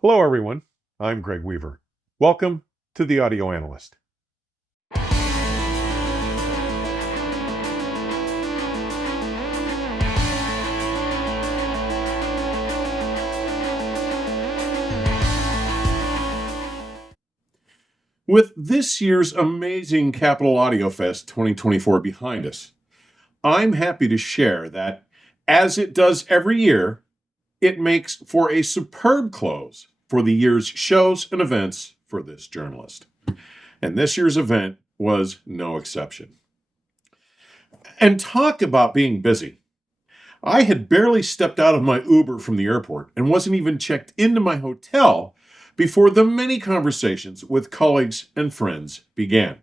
Hello, everyone. I'm Greg Weaver. Welcome to The Audio Analyst. With this year's amazing Capital Audiofest 2024 behind us, I'm happy to share that, as it does every year, it makes for a superb close for the year's shows and events for this journalist. And this year's event was no exception. And talk about being busy. I had barely stepped out of my Uber from the airport and wasn't even checked into my hotel before the many conversations with colleagues and friends began.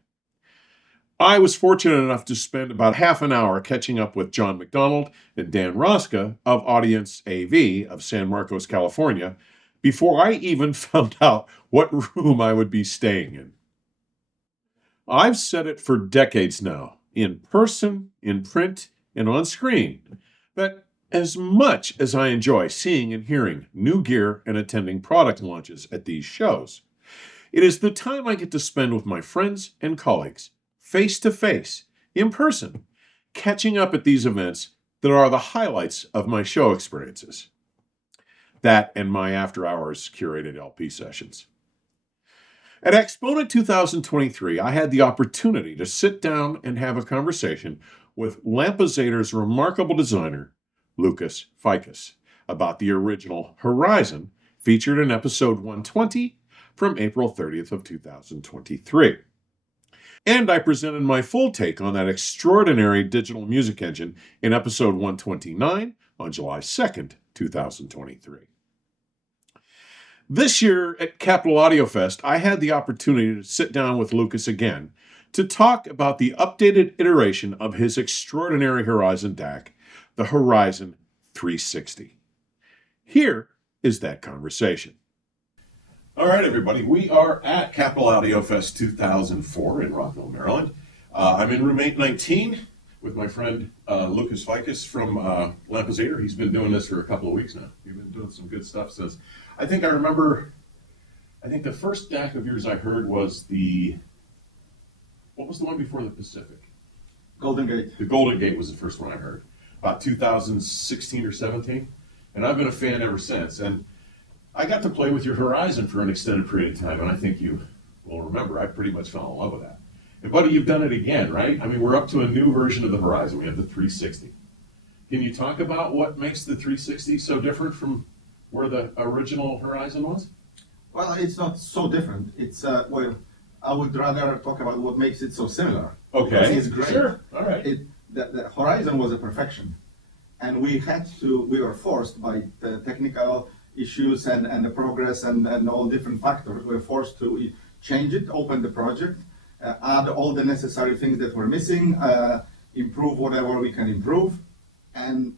I was fortunate enough to spend about half an hour catching up with John McDonald and Dan Roska of Audience AV of San Marcos, California, before I even found out what room I would be staying in. I've said it for decades now, in person, in print, and on screen, that as much as I enjoy seeing and hearing new gear and attending product launches at these shows, it is the time I get to spend with my friends and colleagues, face to face, in person, catching up at these events that are the highlights of my show experiences. That and my after-hours curated LP sessions. At Exponent 2023, I had the opportunity to sit down and have a conversation with LampizatOr's remarkable designer, Łukasz Fikus, about the original Horizon, featured in episode 120 from April 30th of 2023. And I presented my full take on that extraordinary digital music engine in episode 129 on July 2nd, 2023. This year at Capital Audiofest, I had the opportunity to sit down with Łukasz again to talk about the updated iteration of his extraordinary Horizon DAC, the Horizon 360. Here is that conversation. All right, everybody, we are at Capital Audiofest 2004 in Rockville, Maryland. I'm in room 819 with my friend Łukasz Fikus from LampizatOr. He's been doing this for a couple of weeks now. You've been doing some good stuff since. I think the first DAC of yours I heard was what was the one before the Pacific? Golden Gate. The Golden Gate was the first one I heard, about 2016 or 17. And I've been a fan ever since. And I got to play with your Horizon for an extended period of time, and I think you will remember I pretty much fell in love with that. And buddy, you've done it again, right? I mean, we're up to a new version of the Horizon. We have the 360. Can you talk about what makes the 360 so different from where the original Horizon was? Well, it's not so different. It's, I would rather talk about what makes it so similar. Okay, it's great. Sure, all right. The Horizon was a perfection. And we were forced by the technical issues and the progress and all different factors. We were forced to change it, open the project, add all the necessary things that were missing, improve whatever we can improve, and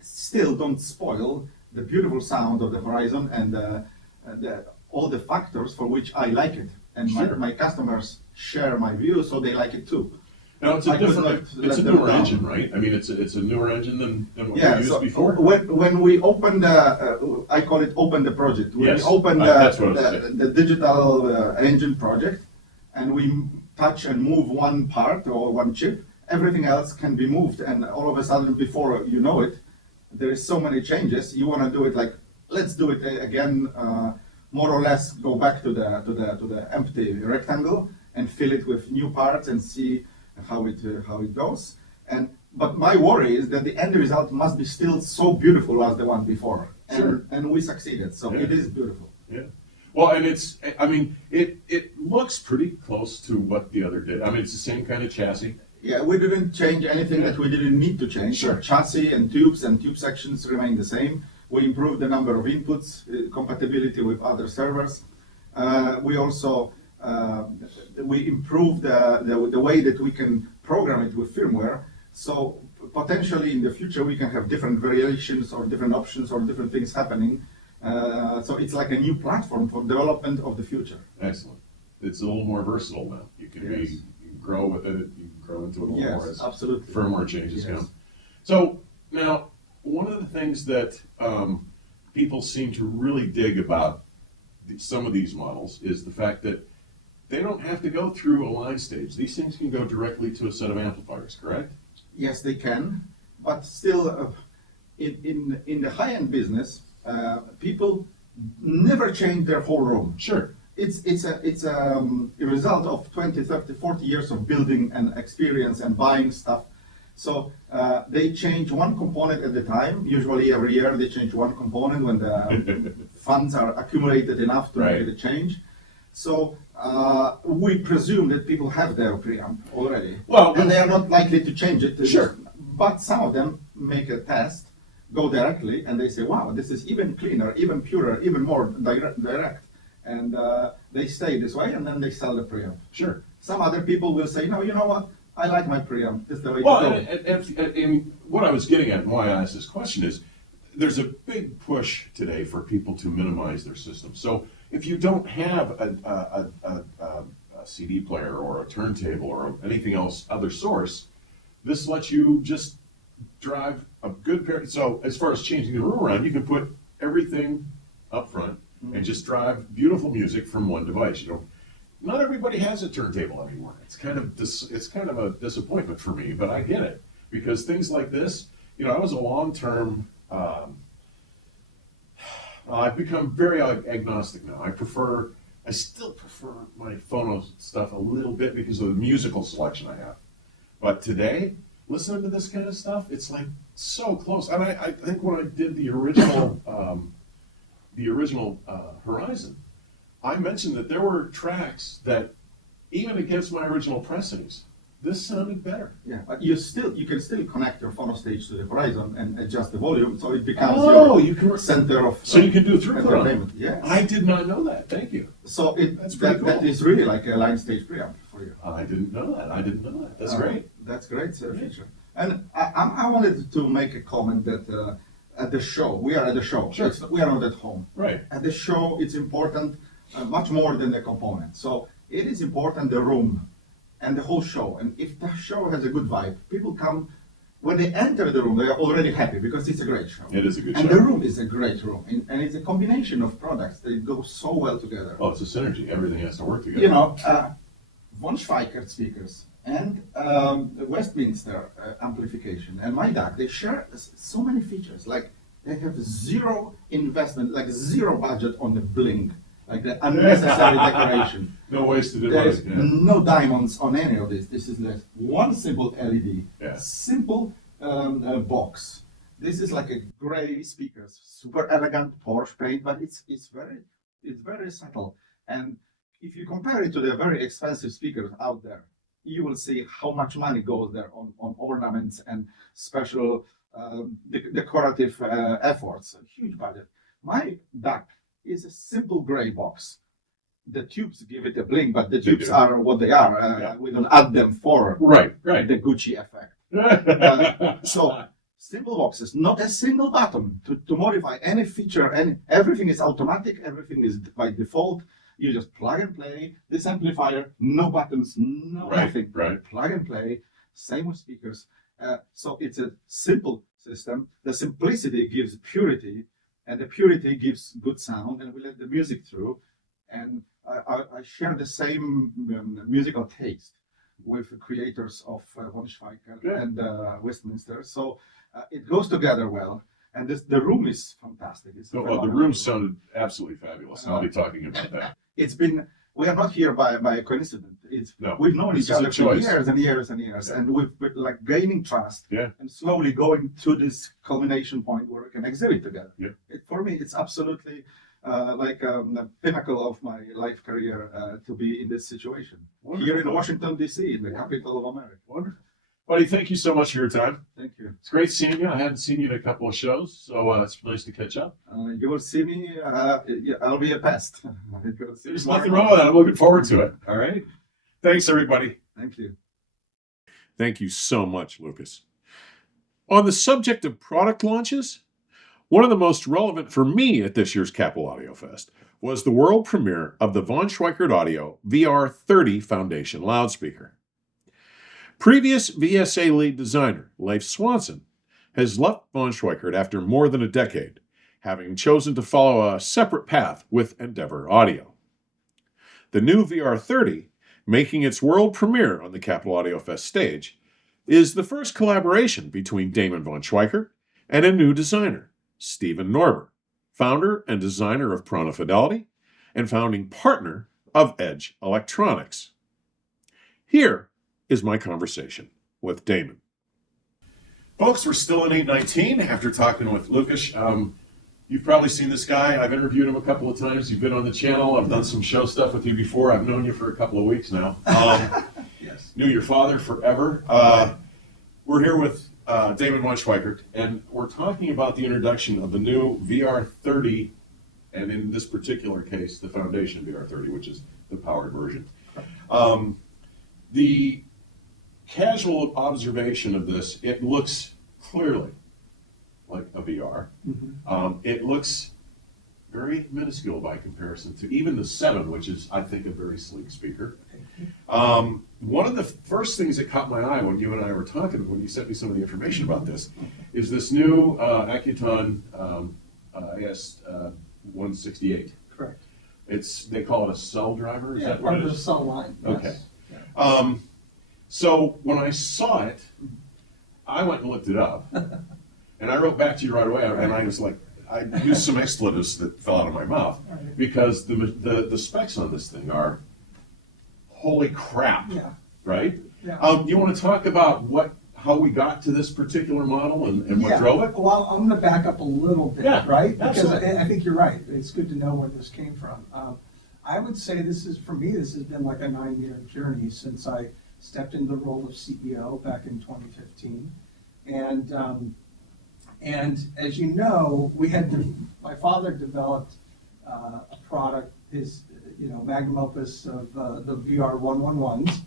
still don't spoil the beautiful sound of the Horizon and all the factors for which I like it. And Sure. my customers share my view, so they like it too. Now it's a newer engine, right? I mean, it's a newer engine than what we used before. When we opened, I call it open the project. When Yes, we opened the digital engine project, and we touch and move one part or one chip, everything else can be moved, and all of a sudden, before you know it, there is so many changes. You want to do it like, let's do it again, more or less go back to the empty rectangle and fill it with new parts and see how it goes. But my worry is that the end result must be still so beautiful as the one before. Sure. And we succeeded, so Yeah. it is beautiful. Yeah. Well, and it looks pretty close to what the other did. I mean, it's the same kind of chassis. Yeah, we didn't change anything that we didn't need to change. Sure. Chassis and tube sections remain the same. We improved the number of inputs, compatibility with other servers. We also we improved the way that we can program it with firmware. So potentially in the future we can have different variations or different options or different things happening. So it's like a new platform for development of the future. Excellent. It's a little more versatile now. You can grow with it. You can grow into it a little more as absolutely. firmware changes come. So now, one of the things that people seem to really dig about some of these models is the fact that they don't have to go through a line stage. These things can go directly to a set of amplifiers, correct? Yes, they can, but still, in the high-end business, people never change their whole room. Sure. It's a result of 20, 30, 40 years of building and experience and buying stuff. So they change one component at a time. Usually every year they change one component when the funds are accumulated enough to make the change. So we presume that people have their preamp already. Well, and they are not likely to change it. Sure. But some of them make a test, go directly, and they say, wow, this is even cleaner, even purer, even more direct. And they stay this way, and then they sell the preamp. Sure. Some other people will say, no, you know what? I like my preamp. This is the way to Well, go. and what I was getting at and why I asked this question is there's a big push today for people to minimize their system. So if you don't have a CD player or a turntable or anything else, other source, this lets you just drive a good pair. So as far as changing the room around, you can put everything up front and just drive beautiful music from one device. You know, not everybody has a turntable anymore. It's kind of a disappointment for me, but I get it because things like this. You know, I was a long-term. I've become very agnostic now. I still prefer my phono stuff a little bit because of the musical selection I have. But today, listening to this kind of stuff, it's like so close. And I think when I did the original Horizon, I mentioned that there were tracks that, even against my original pressings, this sounded better. Yeah, but you can still connect your phono stage to the Horizon and adjust the volume, so it becomes you can center of. So you can do throughput on it. entertainment. Yes. I did not know that. Thank you. So That's pretty cool. that is really like a line stage preamp for you. I didn't know that. That's great. That's great feature. And I wanted to make a comment that at the show, we are at the show. Sure. We are not at home. Right. At the show, it's important much more than the component. So it is important the room and the whole show. And if the show has a good vibe, people come. When they enter the room, they are already happy because it's a great show. It is a good and show. the room is a great room, and it's a combination of products that go so well together. Oh, it's a synergy. Everything has to work together. You know, Von Schweikert speakers and Westminster amplification and my DAC, they share so many features. Like they have zero investment, like zero budget on the bling, like the unnecessary decoration. No wasted There is money. Yeah. no diamonds on any of this. This is like one simple LED, Yeah. simple box. This is like a gray speaker, super elegant Porsche paint, but it's very subtle. And if you compare it to the very expensive speakers out there, you will see how much money goes there on ornaments and special decorative efforts. A huge budget. My DAC is a simple gray box. The tubes give it a bling, but the tubes are what they are. Yeah. We don't add them for Right. the Gucci effect. So simple boxes, not a single button to modify any feature. Everything is automatic. Everything is by default. You just plug and play. This amplifier, no buttons, no nothing. Right. Plug and play. Same with speakers. So it's a simple system. The simplicity gives purity, and the purity gives good sound, and we let the music through. And I share the same musical taste with the creators of Von Schweikert and Westminster. So it goes together well. And the room is fantastic. The room sounded absolutely fabulous. I'll be talking about that. We are not here by coincidence. We've known each other for years and years and years, and we've been like gaining trust and slowly going to this culmination point where we can exhibit together. Yeah. For me, it's absolutely like the pinnacle of my life career to be in this situation. Wonderful. Here in Washington, D.C., in the capital of America. Wonderful. Buddy, thank you so much for your time. Thank you. It's great seeing you. I hadn't seen you in a couple of shows, so it's nice to catch up. You will see me. I'll be a pest. There's nothing wrong with that. I'm looking forward to it. All right. Thanks, everybody. Thank you. Thank you so much, Lucas. On the subject of product launches, one of the most relevant for me at this year's Capital Audiofest was the world premiere of the Von Schweikert Audio VR.thirty Foundation loudspeaker. Previous VSA lead designer Leif Swanson has left Von Schweikert after more than a decade, having chosen to follow a separate path with Endeavor Audio. The new VR.30, making its world premiere on the Capital Audiofest stage, is the first collaboration between Damon Von Schweikert and a new designer, Stephen Norber, founder and designer of Prana Fidelity and founding partner of Edge Electronics. Here is my conversation with Damon. Folks, we're still in 819 after talking with Łukasz. You've probably seen this guy. I've interviewed him a couple of times. You've been on the channel. I've done some show stuff with you before. I've known you for a couple of weeks now. Yes. Knew your father forever. We're here with Damon Von Schweikert, and we're talking about the introduction of the new VR.30, and in this particular case, the Foundation VR.30, which is the powered version. The casual observation of this, it looks clearly like a VR. Mm-hmm. It looks very minuscule by comparison to even the 7, which is, I think, a very sleek speaker. One of the first things that caught my eye when you and I were talking, when you sent me some of the information about this, is this new Accuton AS168. Correct. They call it a cell driver. Is that part what of it the is? cell line. Okay. Yes. Yeah. So when I saw it, I went and looked it up, and I wrote back to you right away, and I was like, I used some expletives that fell out of my mouth, Right. because the specs on this thing are, holy crap, Yeah. right? Yeah. You want to talk about how we got to this particular model and what drove it? Well, I'm going to back up a little bit, Yeah, right? Because absolutely. I think you're right. It's good to know where this came from. I would say for me, this has been like a 9-year journey since I stepped into the role of CEO back in 2015. And as you know, my father developed a product, his magnum opus of the VR111s.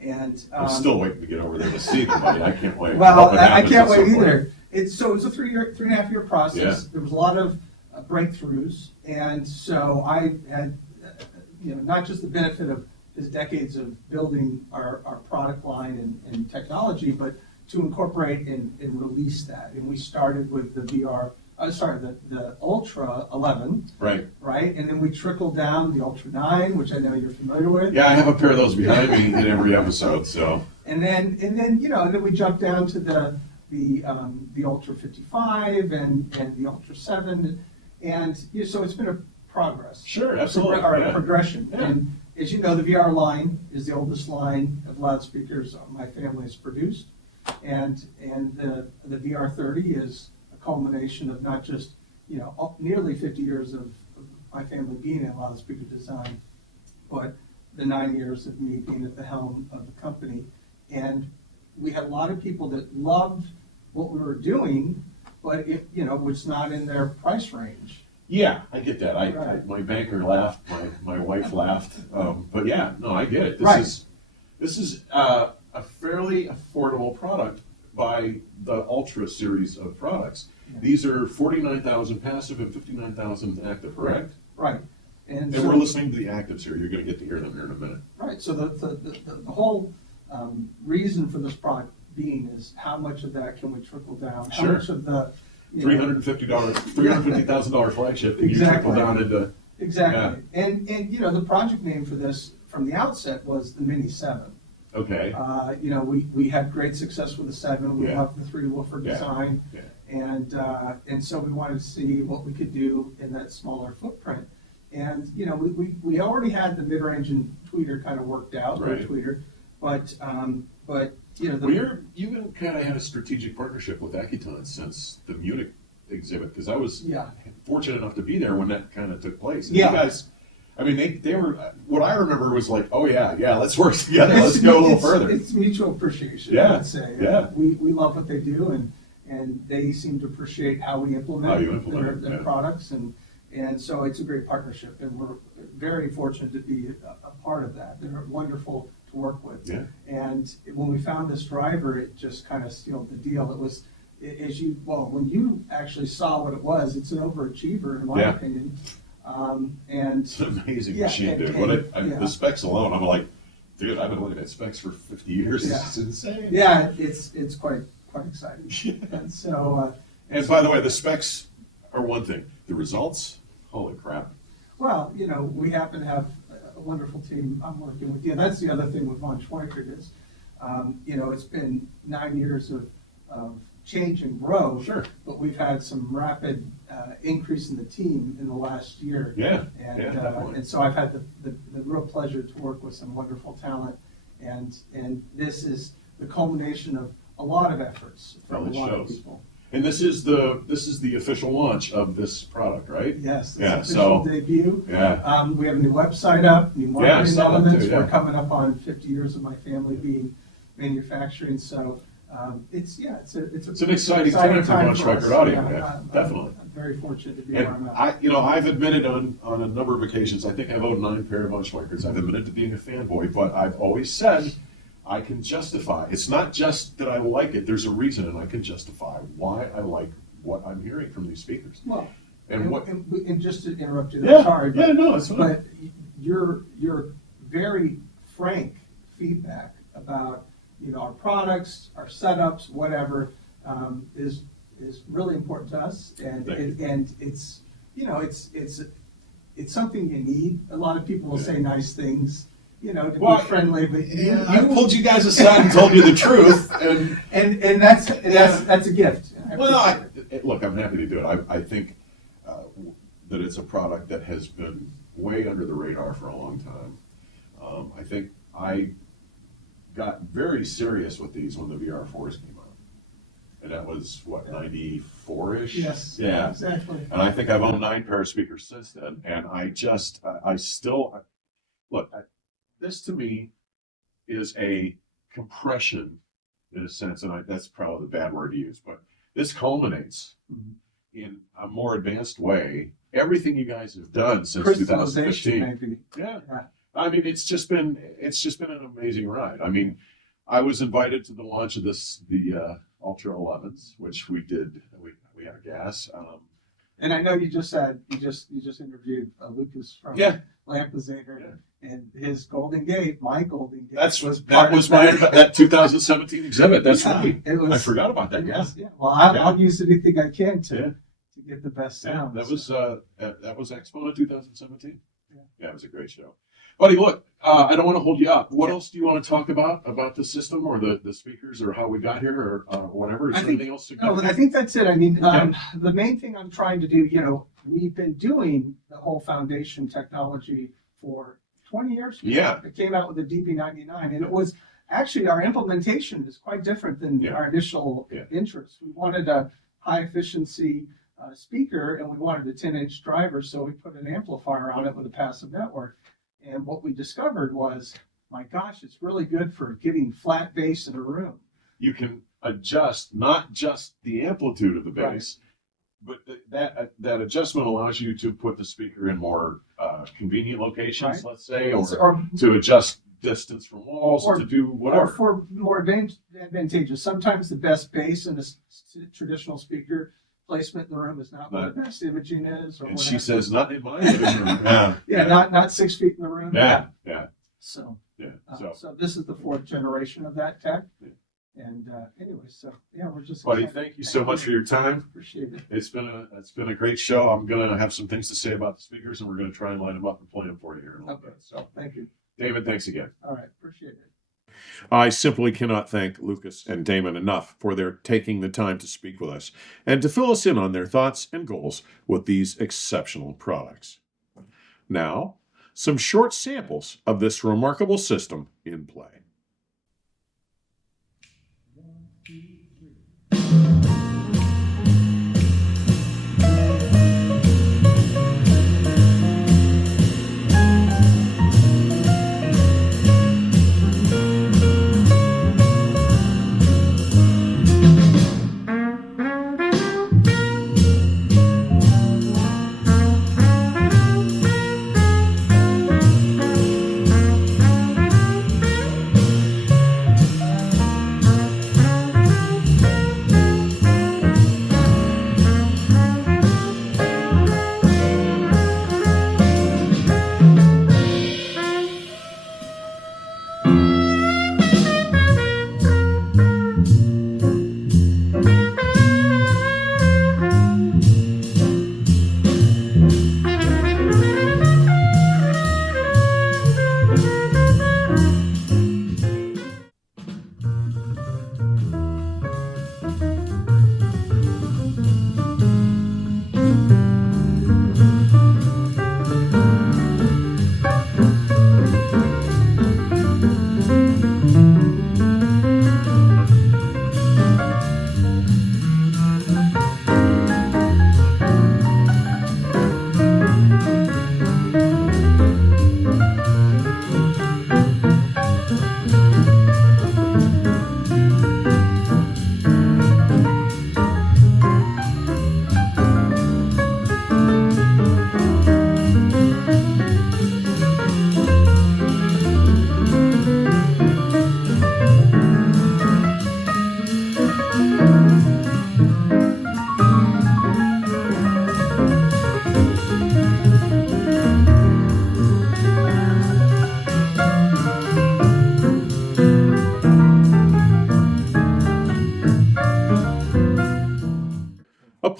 And I'm still waiting to get over there to see them, buddy. I can't wait. well, What I happens can't at wait some point? either. It was a 3.5 year process. Yeah. There was a lot of breakthroughs, and so I had, not just the benefit of his decades of building our product line and technology, but to incorporate and release that. And we started with the Ultra 11. Right. Right, and then we trickled down the Ultra 9, which I know you're familiar with. Yeah, I have a pair of those behind me in every episode, so. And then we jumped down to the Ultra 55 and the Ultra 7, and so it's been a progress. Sure, absolutely. A progression. Yeah. And as you know, the VR line is the oldest line of loudspeakers my family has produced, and the VR.30 is a culmination of not just nearly 50 years of my family being in loudspeaker design, but the 9 years of me being at the helm of the company. And we had a lot of people that loved what we were doing, but it was not in their price range. Yeah, I get that. Right. My banker laughed, my wife laughed, but yeah, no, I get it. This is a fairly affordable product by the Ultra series of products. Yeah. These are 49,000 passive and 59,000 active, correct? Right. And And we're listening to the actives here. You're going to get to hear them here in a minute. Right, so the whole reason for this product being is how much of that can we trickle down? How Sure. much of the $350,000 flagship, and you Exactly. trickle down into. Exactly. And the project name for this from the outset was the Mini 7. Okay. We had great success with the 7. We Yeah. loved the 3 woofer Yeah. design. Yeah. And so we wanted to see what we could do in that smaller footprint. And, we already had the mid-range and tweeter kind of worked out, Right. the tweeter, but You've been kind of had a strategic partnership with Accuton since the Munich exhibit, because I was Yeah. fortunate enough to be there when that kind of took place. And Yeah. You guys, I mean, they were, what I remember was like, oh yeah, let's work together, let's go a little further. It's mutual appreciation, Yeah, I would say. yeah. We love what they do, and they seem to appreciate how we How implement you implement it, their yeah. products, and so it's a great partnership, and we're very fortunate to be a part of that. They're wonderful to work with. Yeah. And when we found this driver, it just kind of sealed the deal. It was, when you actually saw what it was, it's an overachiever in my Yeah. opinion. It's an amazing Yeah, machine, dude. yeah. The specs alone, I'm like, dude, I've been looking at specs for 50 years. Yeah. It's insane. Yeah, it's quite exciting. And so, And by the way, the specs are one thing. The results, holy crap. Well, you know, we happen to have a wonderful team I'm working with. Yeah, that's the other thing with Von Schweikert is, you know, it's been 9 years of change and growth. Sure. But we've had some rapid increase in the team in the last year. Yeah, And, yeah, definitely. and so I've had the real pleasure to work with some wonderful talent. And this is the culmination of a lot of efforts from Really a lot of shows. people. And this is the official launch of this product, right? Yes, Yeah, it's official so- debut. Yeah. We have a new website up, new Yeah, I marketing saw that elements. too, yeah. We're coming up on 50 years of my family being manufacturing, so it's It's an exciting time for Von for Schweikert us. Audio, yeah, I'm- definitely. I'm very fortunate to be where I'm And at. I've admitted on a number of occasions, I think I've owned 9 pair of Von Schweikerts. I've admitted to being a fanboy, but I've always said I can justify. It's not just that I like it. There's a reason, and I can justify why I like what I'm hearing from these speakers. Well, And what? and just to interrupt you, Yeah, sorry, yeah, but, no, it's fine. but your very frank feedback about, you know, our products, our setups, whatever, is really important to us, and Thank you. and it's, you know, it's something you need. A lot of people will say nice things, you know, to Well, be friendly, but I pulled you guys aside and told you the truth, and that's a gift. And I well, appreciate it. look, I'm happy to do it. I think that it's a product that has been way under the radar for a long time. I think I got very serious with these when the VR4s came out. And that was, what, 94-ish? Yes, Yeah. exactly. And I think I've owned 9 pair of speakers since then. And this to me is a compression in a sense, and that's probably the bad word to use, but this culminates in a more advanced way everything you guys have done since Crystallization, 2015. maybe. Yeah. Yeah. I mean, it's just been an amazing ride. I mean, I was invited to the launch of the Ultra 11s, which we did. We had a gas. And I know you just interviewed Lucas from Yeah. LampizatOr, and his Golden Gate, my Golden Gate. That was that 2017 exhibit. That's Yeah, right. it was- I forgot about that. Yeah. Yeah. Well, I'll use anything I can to get the best Yeah, sound. that was Expo in 2017. Yeah. Yeah, it was a great show. Buddy, look, I don't want to hold you up. What else do you want to talk about the system or the speakers or how we got here or whatever? Is there anything else? No, I think that's it. I mean, the main thing I'm trying to do, you know, we've been doing the whole foundation technology for 20 years. Yeah. It came out with the DP99, and it was actually, our implementation is quite different than our initial interest. We wanted a high efficiency speaker, and we wanted a 10-inch driver, so we put an amplifier on it with a passive network. And what we discovered was, my gosh, it's really good for getting flat bass in a room. You can adjust not just the amplitude of the bass, but that adjustment allows you to put the speaker in more convenient locations, let's say, or to adjust distance from walls, to do whatever. Or for more advantageous. Sometimes the best bass in a traditional speaker placement in the room is not what the best imaging is. Or And whatever. she says, not in my living room. Yeah, not 6 feet in the room. Yeah. So So, this is the 4th generation of that tech. Yeah. And anyway, so yeah, we're just buddy, excited. thank you so much for your time. Appreciate it. It's been a great show. I'm gonna have some things to say about the speakers, and we're gonna try and line them up and play them for you here in a little bit. So, Thank you. David, thanks again. All right, appreciate it. I simply cannot thank Lucas and Damon enough for their taking the time to speak with us and to fill us in on their thoughts and goals with these exceptional products. Now, some short samples of this remarkable system in play.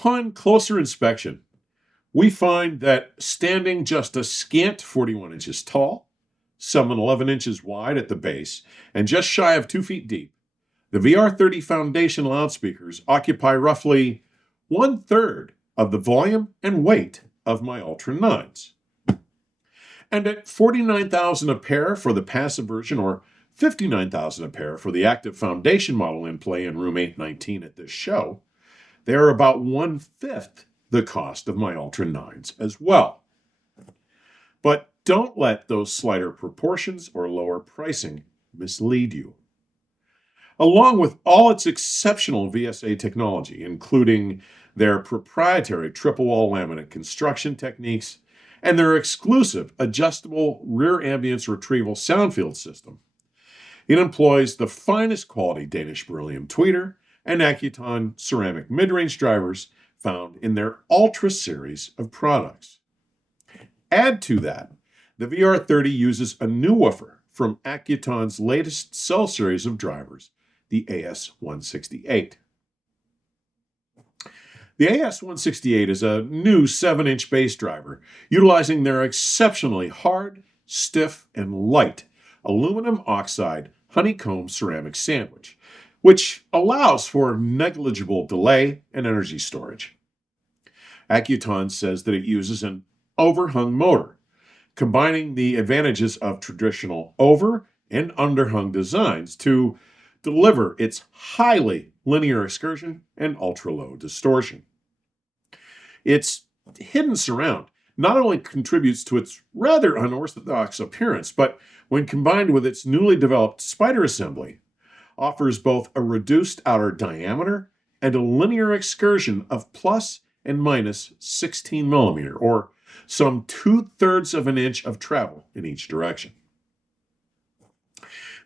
Upon closer inspection, we find that standing just a scant 41 inches tall, 7-11 inches wide at the base, and just shy of 2 feet deep, the VR.thirty Foundation loudspeakers occupy roughly 1/3 of the volume and weight of my Ultra 9s. And at $49,000 a pair for the passive version, or $59,000 a pair for the active Foundation model in play in room 819 at this show, they are about 1/5 the cost of my Ultra 9s as well. But don't let those slighter proportions or lower pricing mislead you. Along with all its exceptional VSA technology, including their proprietary triple wall laminate construction techniques and their exclusive adjustable rear ambience retrieval sound field system, it employs the finest quality Danish beryllium tweeter and Accuton ceramic mid-range drivers found in their Ultra series of products. Add to that, the VR.thirty uses a new woofer from Accuton's latest cell series of drivers, the AS168. The AS168 is a new 7-inch bass driver utilizing their exceptionally hard, stiff, and light aluminum oxide honeycomb ceramic sandwich, which allows for negligible delay and energy storage. Accuton says that it uses an overhung motor, combining the advantages of traditional over- and underhung designs to deliver its highly linear excursion and ultra-low distortion. Its hidden surround not only contributes to its rather unorthodox appearance, but when combined with its newly developed spider assembly, offers both a reduced outer diameter and a linear excursion of plus and minus 16 millimeter, or some 2/3 of an inch of travel in each direction.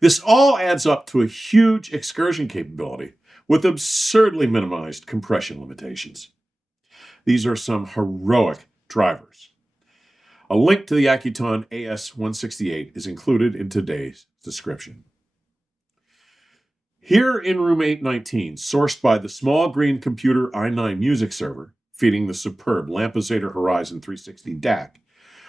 This all adds up to a huge excursion capability with absurdly minimized compression limitations. These are some heroic drivers. A link to the Accuton AS168 is included in today's description. Here in room 819, sourced by the small green computer i9 music server, feeding the superb LampizatOr Horizon 360 DAC,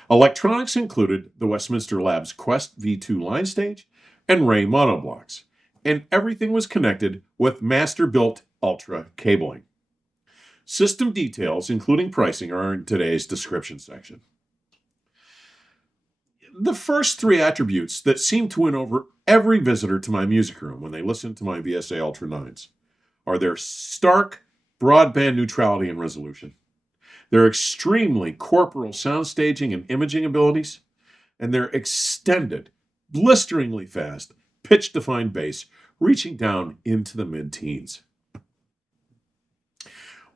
electronics included the Westminster Labs Quest V2 line stage and Ray monoblocks, and everything was connected with master-built Ultra cabling. System details, including pricing, are in today's description section. The first 3 attributes that seem to win over every visitor to my music room when they listen to my VSA Ultra 9s are their stark broadband neutrality and resolution, their extremely corporal sound staging and imaging abilities, and their extended, blisteringly fast, pitch-defined bass reaching down into the mid-teens.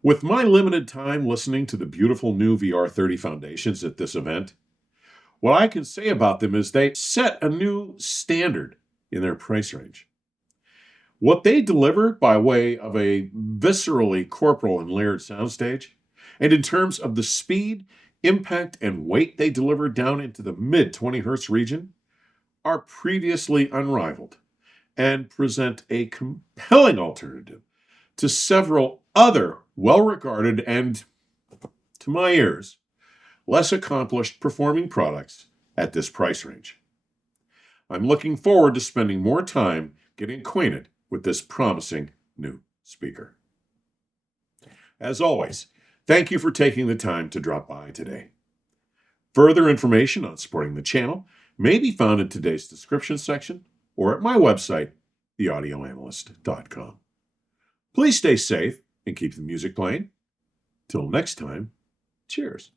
With my limited time listening to the beautiful new VR.thirty Foundations at this event, what I can say about them is they set a new standard in their price range. What they deliver by way of a viscerally corporal and layered soundstage, and in terms of the speed, impact, and weight they deliver down into the mid-20 Hz region, are previously unrivaled and present a compelling alternative to several other well-regarded and, to my ears, less accomplished performing products at this price range. I'm looking forward to spending more time getting acquainted with this promising new speaker. As always, thank you for taking the time to drop by today. Further information on supporting the channel may be found in today's description section or at my website, theaudioanalyst.com. Please stay safe and keep the music playing. Till next time, cheers.